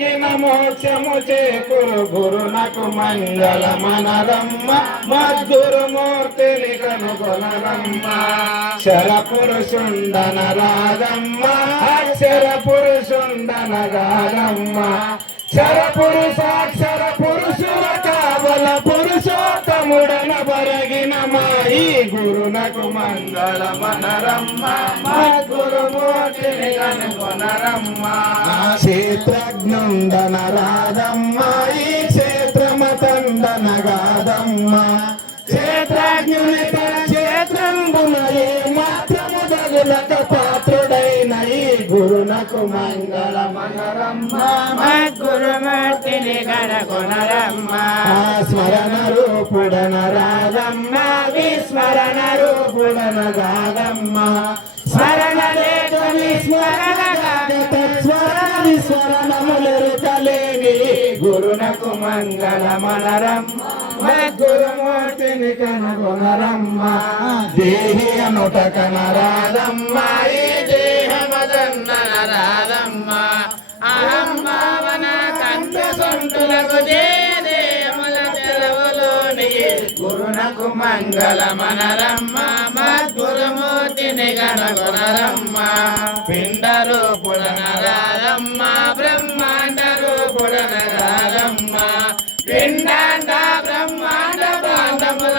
మొక్కిన మోక్షము చేకురు గురునకు మంగళమనరమ్మ మద్గురుమూర్తిని కనుగొనరమ్మ శరపురుషుండన రాగమ్మ అక్షర పురుషుండన గారమ్మ శరపురుషాక్షర పురుషుల కావల పురుషోత్తముడన బరగిన మాయి గురునకు మంగళమనరమ్మ మద్గురుమూర్తిని కనుగొనరమ్మ క్షేత్రజ్ఞుండన రాధమ్మ ఈ క్షేత్రమతండన గాదమ్మ క్షేత్రజ్ఞుని క్షేత్రంబున ఏ మాత్రము దగులక పాత్రుడైన ఈ గురునకు మంగళమనరమ్మ మద్గురుమూర్తిని కనుగొనరమ్మ స్మరణ రూపుడన రాధమ్మ విస్మరణ రూపుడన గాదమ్మ స్మరణ లేదు విస్మరణ తత్స్మరణ విస్మరణములెరుకలేని గురునకు మంగళమనరమ్మ మద్గురుమూర్తిని కనుగొనరమ్మ దేహి అనుట కనరాదమ్మ ఈ దేహమదన్నన రాదమ్మ అహం భావన కంట సొంటులకు దేహముల తెలవులోని గురునకు మంగళమనరమ్మ మద్గురుమూర్తిని కనుగొనరమ్మ పిండ రూపుడన రాధమ్మ బ్రహ్మాండ రూపుడన రాధమ్మ పిండాండ బ్రహ్మాండ బాంధముల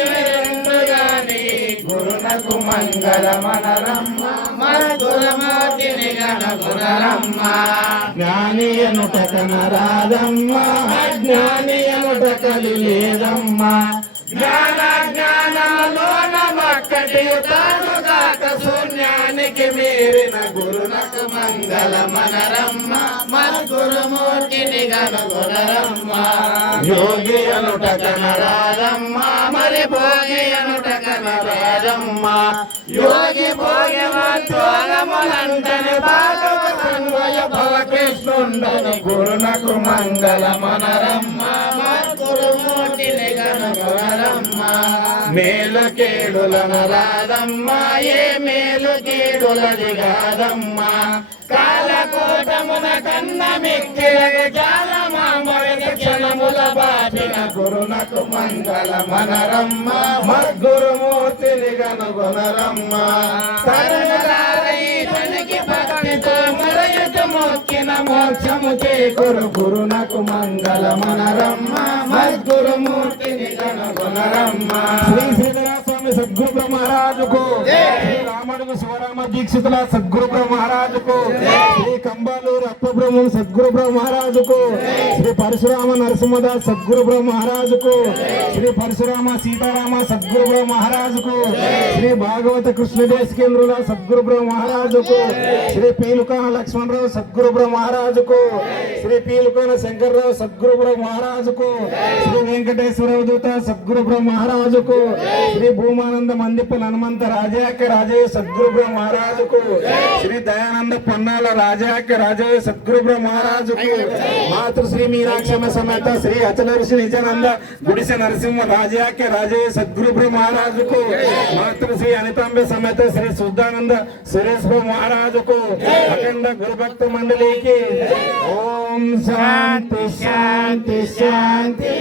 నిందయున్నయుగాని గురునకు మంగళమనరమ్మ మద్గురుమూర్తిని కనుగొనరమ్మ జ్ఞాని అనుట కనరాదమ్మ అజ్ఞాని అనుట కలిలేదమ్మ జ్ఞాన జ్ఞానములోన మక్కటి తానుగాక శూన్యానికి మీరిన గురునకు మంగళమనరమ్మ మద్గురుమూర్తిని కనుగొనరమ్మ యోగి అనుట కనరాదమ్మ మరి భోగి అనుట కనరాదమ్మ యోగి భోగములంటని బాలుక తన్వయ భవ కృష్ణుండని గురునకు మంగళమనరమ్మ మద్గురుమూర్తిని కనుగొనరమ్మ మేలు కేడులన రాదమ్మ ఏ మేలు కేడులది కాదమ్మ కాలకూటమున కన్న మిక్కిలకు జాలమాంబవిన క్షణముల బాధిన గురునకు మంగళమనరమ్మ మద్గురుమూర్తిని కనుగొనరమ్మ తరుణారయితనికి భక్తితో మరయుతు మొక్కిన మోక్షము చేకురు గురునకు మంగళమనరమ్మ మద్గురుమూర్తిని కనుగొనరమ్మ శ్రీ శ్రీధర స్వామి సద్గురు బ్రహ్మ మహారాజుకు శ్రీ రామడుగు శివరామ దీక్షితుల సద్గురు బ్రహ్మ మహారాజుకు శ్రీ కంబాలూరు అప్పబ్రహ్మం సద్గురు బ్రహ్మ మహారాజుకు శ్రీ పరశురామ నరసింహదాస్ సద్గురు బ్రహ్మ మహారాజుకు శ్రీ పరశురామ సీతారామ సద్గురు బ్రహ్మ మహారాజుకు శ్రీ భాగవత కృష్ణదేశ్ కేంద్రుల సద్గురు బ్రహ్మ మహారాజుకు శ్రీ పీలుకాన లక్ష్మణరావు సద్గురు బ్రహ్మ మహారాజుకు శ్రీ పీలుకాన శంకర్రావు సద్గురు బ్రహ్మ మహారాజుకు శ్రీ వెంకటేశ్వర దూత సద్గురు బ్రహ్మ మహారాజుకు శ్రీ భూమానంద మందిపల్ హనుమంత రాజాక రాజయ్య సద్గురు బ్రహ్మ మహారాజుకు శ్రీ దయానంద పొన్నాల రాజాక రాజయ్య సద్గురు బ్రహ్మ మహారాజుకు మాతృశ్రీ మీనాక్షమ సమేత శ్రీ అచల ఋషి నిజానంద గుడిసె నరసింహ రాజాక రాజయ్య సద్గురు బ్రహ్మ మహారాజుకు మాతృశ్రీ అనితాంబ సమేత శ్రీ శుద్ధానంద సురేష్ బ్రహ్మ మహారాజుకు అఖండ గురుభక్త మండలికి ఓం శాంతి శాంతి శాంతి.